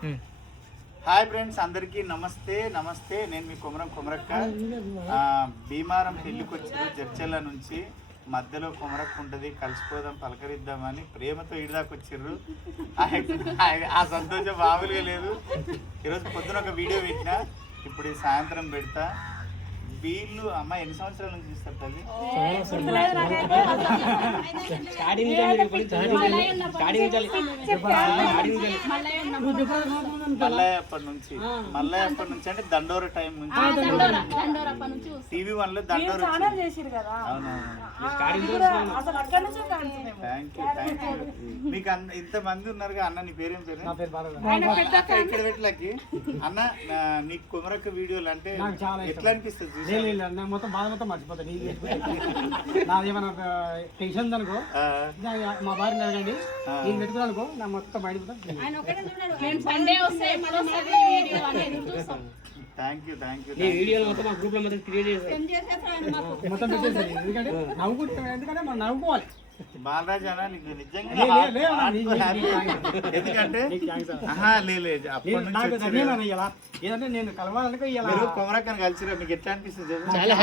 Hi friends, అందరికీ నమస్తే నమస్తే. నేను మీ కొమరక్క. భీమారం పెళ్ళికి వచ్చారు జడ్చెల్ల నుంచి. మధ్యలో కొమరక్క ఉంటుంది, కలిసిపోదాం పలకరిద్దామని ప్రేమతో ఇడిదాకా వచ్చారు. ఆ సంతోషం మామూలుగా లేదు. ఈరోజు పొద్దున ఒక వీడియో పెట్టినా, ఇప్పుడు సాయంత్రం పెడతా. వీళ్ళు అమ్మ ఎన్ని సంవత్సరాల నుంచి ఇస్తారు తల్లి? మల్లయ్యప్పటి నుంచి అంటే దండోర టైం నుంచి TV1 లో దండోర. మీకు ఇంత మంది ఉన్నారు అన్న. నీ పేరేం పేరు? ఇక్కడ పెట్టలకి అన్న. నీకు కొమరక్క వీడియోలు అంటే ఎట్లా అనిపిస్తుంది? మొత్తం బాధ మొత్తం మర్చిపోతాను. నాదేమన్నా టెన్షన్ అనుకో, మా భార్య అడగండి, నేను పెట్టుకున్నాను అనుకో, నా మొత్తం బయటపోతాను. మొత్తం పెట్టేసారు. ఎందుకంటే నవ్వుకోవాలి. బాలరాజ్ అన్న, నీకు నిజంగా ఎందుకంటే ఏదంటే నేను కలవాలనుకో కొమరక్కని కలిసిరా, మీకు ఎట్లా అనిపిస్తుంది? చాలా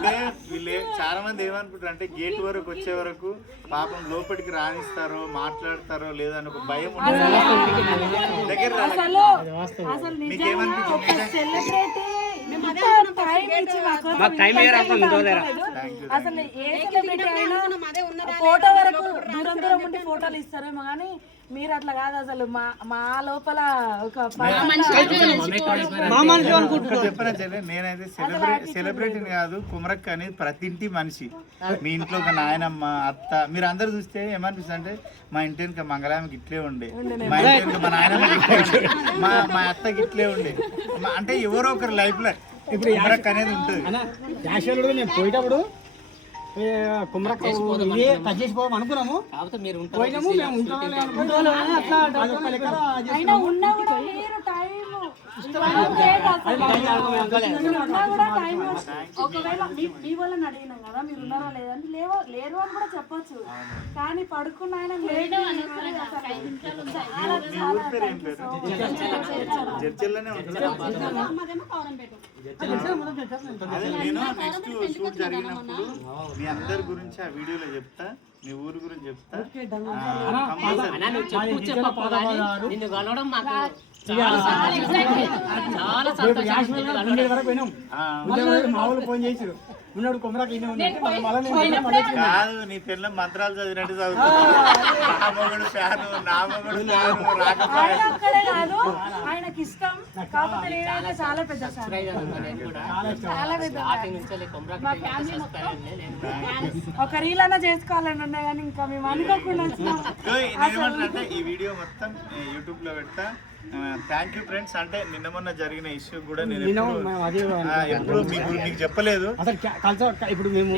అంటే వీళ్ళు చాలా మంది ఏమనుకుంటారు అంటే గేట్ వరకు వచ్చే వరకు పాపం లోపలికి రాణిస్తారో మాట్లాడతారో లేదా అని ఒక భయం దగ్గర. మీకేమనిపించింది? అసలు ఏ సెలబ్రిటీ అయినా ఫోటో వరకు దూరం దూరం ఉండి ఫోటోలు ఇస్తారేమో కానీ మీరు అట్లా కాదు. అసలు మా లోపల ఒక చెప్పనా చెల్లె, నేనైతే సెలబ్రిటీని కాదు. కుమరక్క అనేది ప్రతి ఇంటి మనిషి. మీ ఇంట్లో ఒక నాయనమ్మ, అత్త, మీరు అందరు చూస్తే ఏమనిపిస్తుంది అంటే మా ఇంటి వెనుక మంగళామకి ఇట్లే ఉండే, మా ఇంటి వెనుక మా నాయనమ్మ ఇట్లే ఉండే, మా అత్తకి ఇట్లే ఉండే. అంటే ఎవరో ఒకరి లైఫ్ లో ఇప్పుడు కుమరక్క అనేది ఉంటుంది. నేను పోయేటప్పుడు కుమరక్క కట్ చేసిపోదాం అనుకున్నాము, పోయినాము. మేము ఒకవేళ మీ వాళ్ళని అడిగినాం కదా మీరు ఉన్నారా లేదంటే లేరు అని కూడా చెప్పొచ్చు, కానీ పడుకున్న ఆయన నేను నెక్స్ట్ షూట్ జరిగినప్పుడు మీ అందరి గురించి ఆ వీడియోలో చెప్తా, మీ ఊరు గురించి చెప్తా. మామూలు ఫోన్ చేసారు ఉన్నాడు కొమరక్క కాదు, నీ పిల్లలు మంత్రాలు చదివినట్టు చదువుతాడు. ఆయనకి ఇష్టం, కాకపోతే చాలా పెద్ద ఒక రీల్ అన్నా చేసుకోవాలని ఉన్నాయి కానీ ఇంకా మేము అనుకోకుండా అంటే ఈ వీడియో మొత్తం యూట్యూబ్ లో పెడతా. Thank you friends. అంటే నిన్న మొన్న జరిగిన ఇష్యూ కూడా నేను ఎప్పుడు మీకు చెప్పలేదు. ఇప్పుడు మేము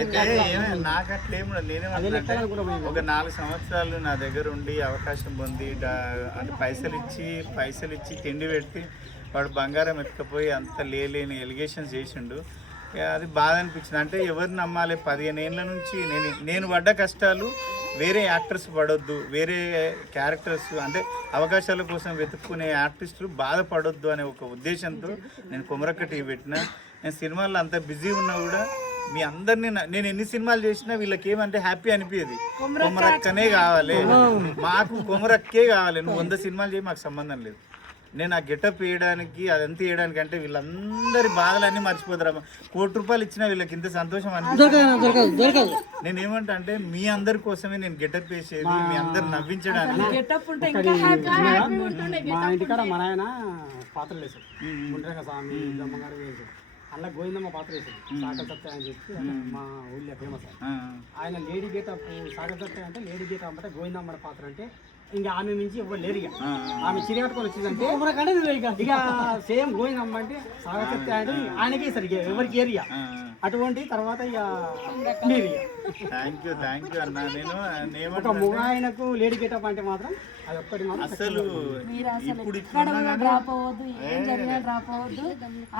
అయితే నాకు అట్లేముండదు. నేనేమంటే ఒక 4 సంవత్సరాలు నా దగ్గర ఉండి అవకాశం పొంది అంటే పైసలు ఇచ్చి తిండి పెట్టి వాడు బంగారం ఎత్తుకపోయి అంత లేని ఎలిగేషన్స్ చేసిండు. అది బాధ అనిపించింది. అంటే ఎవరు నమ్మాలి? 15 ఏళ్ళ నుంచి నేను పడ్డ కష్టాలు వేరే యాక్టర్స్ పడొద్దు, వేరే క్యారెక్టర్స్ అంటే అవకాశాల కోసం వెతుక్కునే ఆర్టిస్టులు బాధపడొద్దు అనే ఒక ఉద్దేశంతో నేను కొమరక్క టీవీ పెట్టిన. నేను సినిమాల్లో అంత బిజీ ఉన్నా కూడా మీ అందరినీ నేను ఎన్ని సినిమాలు చేసినా వీళ్ళకి ఏమంటే హ్యాపీ అనిపించేది. కొమరక్కనే కావాలి, మాకు కొమరక్కే కావాలి. నువ్వు 100 సినిమాలు చేయి, మాకు సంబంధం లేదు. నేను ఆ గెటప్ వేయడానికి అదంతా వేయడానికి అంటే వీళ్ళందరి బాధలన్నీ మర్చిపోతారు. ₹1 కోటి ఇచ్చినా వీళ్ళకి ఇంత సంతోషం అనిపిస్తుంది. నేను ఏమంటా అంటే మీ అందరి కోసమే నేను గెటప్ వేసేది, మీ అందరు నవ్వించడానికి. మా ఇంటికాడ మా నాయన పాత్రలు వేసాడు, గుండ్రంగ స్వామి అమ్మగారు వేసాడు. అలా గోవిందమ్మ పాత్ర వేసాడు, సాగర్ సత్య అని చెప్పి మా ఊళ్ళో ఫేమస్. ఆయన లేడీ గీతప్ సాగర్ సత్య అంటే లేడీ గీతప్ అంటే గోవిందమ్మ పాత్ర అంటే ఇంకా ఆమె మించి ఎవరు లేరు. ఇక ఆమె చిరి కట్టుకొని వచ్చిందంటే ఇక సేమ్ గోవిందమ్మ అంటే సాగర్ సత్య అంటే ఆయనకే సరిగ్గా ఎవరికి ఏరియా అటువంటి. తర్వాత ఇక మీరు థ్యాంక్ యూ అన్న. నేను ఒక ఏమంటా మొగ ఆయనకు లేడీ గెటప్ అంటే మాత్రం అది ఒక్కటి మాత్రం అసలు మీరు అసలు ఇప్పుడు ఎక్కడ కూడా డ్రాప్ అవ్వద్దు, ఏం జరిగినా డ్రాప్ అవ్వద్దు.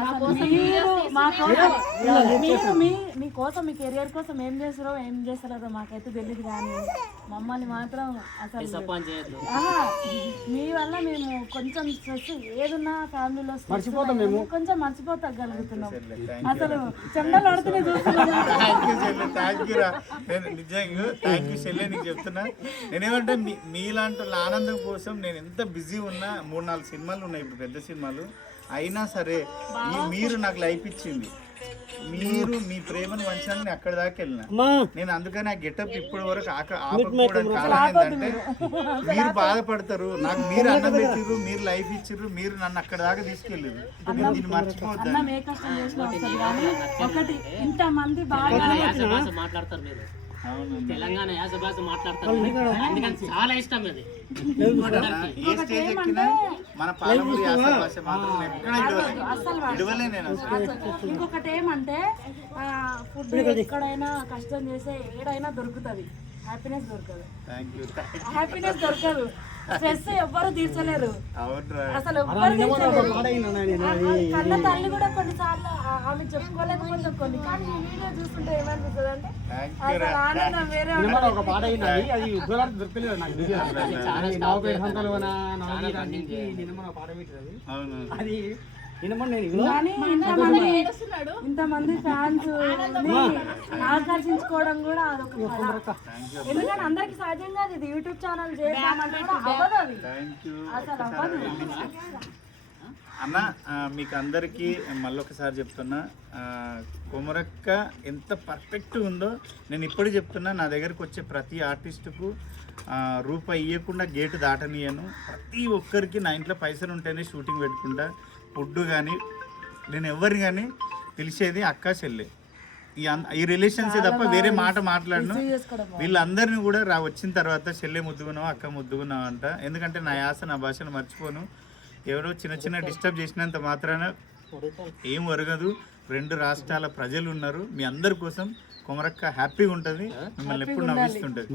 అసలు మీరు మా కోసం మీరు మీ కోసం మీ కెరియర్ కోసం ఏం చేస్తారో మాకైతే తెలియదు, కానీ మమ్మల్ని మాత్రం అసలు మీ వల్ల మేము కొంచెం స్ట్రెస్ ఏదున్నా ఫ్యామిలీలో మర్చిపోతాం మేము. కొంచెం మర్చిపోతగలుగుతున్నాం. అసలు చెండలు ఆడుతూనే చూస్తున్నాం. థ్యాంక్ యూ రా. నేను నిజంగా థ్యాంక్ యూ చెల్లె, నీకు చెప్తున్నా. నేనేమంటే మీలాంటి వాళ్ళ ఆనందం కోసం నేను ఎంత బిజీ ఉన్నా, 3-4 సినిమాలు ఉన్నాయి ఇప్పుడు, పెద్ద సినిమాలు అయినా సరే మీరు నాకు లైఫ్ ఇచ్చింది. మీరు మీ ప్రేమను వంచాలని నేను అక్కడ దాకా వెళ్ళిన. నేను అందుకని ఆ గెటప్ ఇప్పటి వరకు ఆపకపోవడానికి కారణం ఏంటంటే మీరు బాధపడతారు, నాకు మీరు అన్నం పెట్టిర్రు, మీరు లైఫ్ ఇచ్చిర్రు, మీరు నన్ను అక్కడ దాకా తీసుకెళ్ళారు. నేను దీన్ని మర్చిపోద్దాను. అన్నం ఏ కష్టం చేసినా వస్తుంది, కానీ ఒకటి ఇంతమంది బాగా మాట్లాడతారు మీరు, అవును. తెలంగాణ యాస భాష మాట్లాడతారు, అందుకని చాలా ఇష్టం అది. ఏ స్టేజ్ ఎక్కినా మన పాలమూరు యాస భాష మాత్రం ఎక్కడ ఇడవలే నేను అసలు. ఇంకొకటి ఏమంటే ఫుడ్ ఎక్కడైనా కష్టం చేసే ఏడైనా దొరుకుతుంది, హ్యాపీనెస్ దొరకదు. Thank you. హ్యాపీనెస్ దొరకదు, స్ట్రెస్ ఎవ్వరు తీర్చలేరు, అవునరా. అసలు ఎవ్వరు తీర్చలేరు. కన్న తల్లి కూడా కొన్నిసార్లు ఆమె చెప్పుకోలేకపోతే కొన్ని, కానీ ఈ వీడియో చూస్తుంటే ఏమనిపిస్తుంది అంటే అసలు ఆనందం వేరే నిన్న ఒక పాట అయినది, అది ఉద్యోగాలు దొరకలేదు నాకు నవపేట సంతలోన నవనీరానికి నిన్న ఒక పాట పెట్టినది. అవును. అది నిన్న నేను కానీ ఇంతమంది ఫ్యాన్స్ ఆకర్షించుకోవడం కూడా అదొక కళ. ఎందుకంటే అందరికి సాధ్యం కాదు ఇది, యూట్యూబ్ ఛానల్ చేద్దామంటే కూడా అవ్వదు అది, థ్యాంక్ యూ అసలు అవ్వదు. అన్న. మీకు అందరికీ మళ్ళొకసారి చెప్తున్నా, కొమరక్క ఎంత పర్ఫెక్ట్ ఉందో నేను ఇప్పుడు చెప్తున్నా. నా దగ్గరకు వచ్చే ప్రతి ఆర్టిస్టుకు రూపాయి ఇవ్వకుండా గేటు దాటనీయను. ప్రతి ఒక్కరికి నా ఇంట్లో పైసలు ఉంటేనే షూటింగ్ పెట్టుకుంటా. ఫుడ్ కానీ నేను ఎవరిని కానీ పిలిచేది అక్క చెల్లె, ఈ రిలేషన్స్ తప్ప వేరే మాట మాట్లాడను. వీళ్ళందరినీ కూడా వచ్చిన తర్వాత చెల్లె ముద్దుగున్నావు, అక్క ముద్దుగున్నావు అంట. ఎందుకంటే నా యాస, నా భాషను మర్చిపోను. ఎవరో చిన్న డిస్టర్బ్ చేసినంత మాత్రాన ఏం ఒరగదు. 2 రాష్ట్రాల ప్రజలు ఉన్నారు. మీ అందరి కోసం కొమరక్క హ్యాపీగా ఉంటుంది, మిమ్మల్ని ఎప్పుడు నవ్విస్తుంటుంది.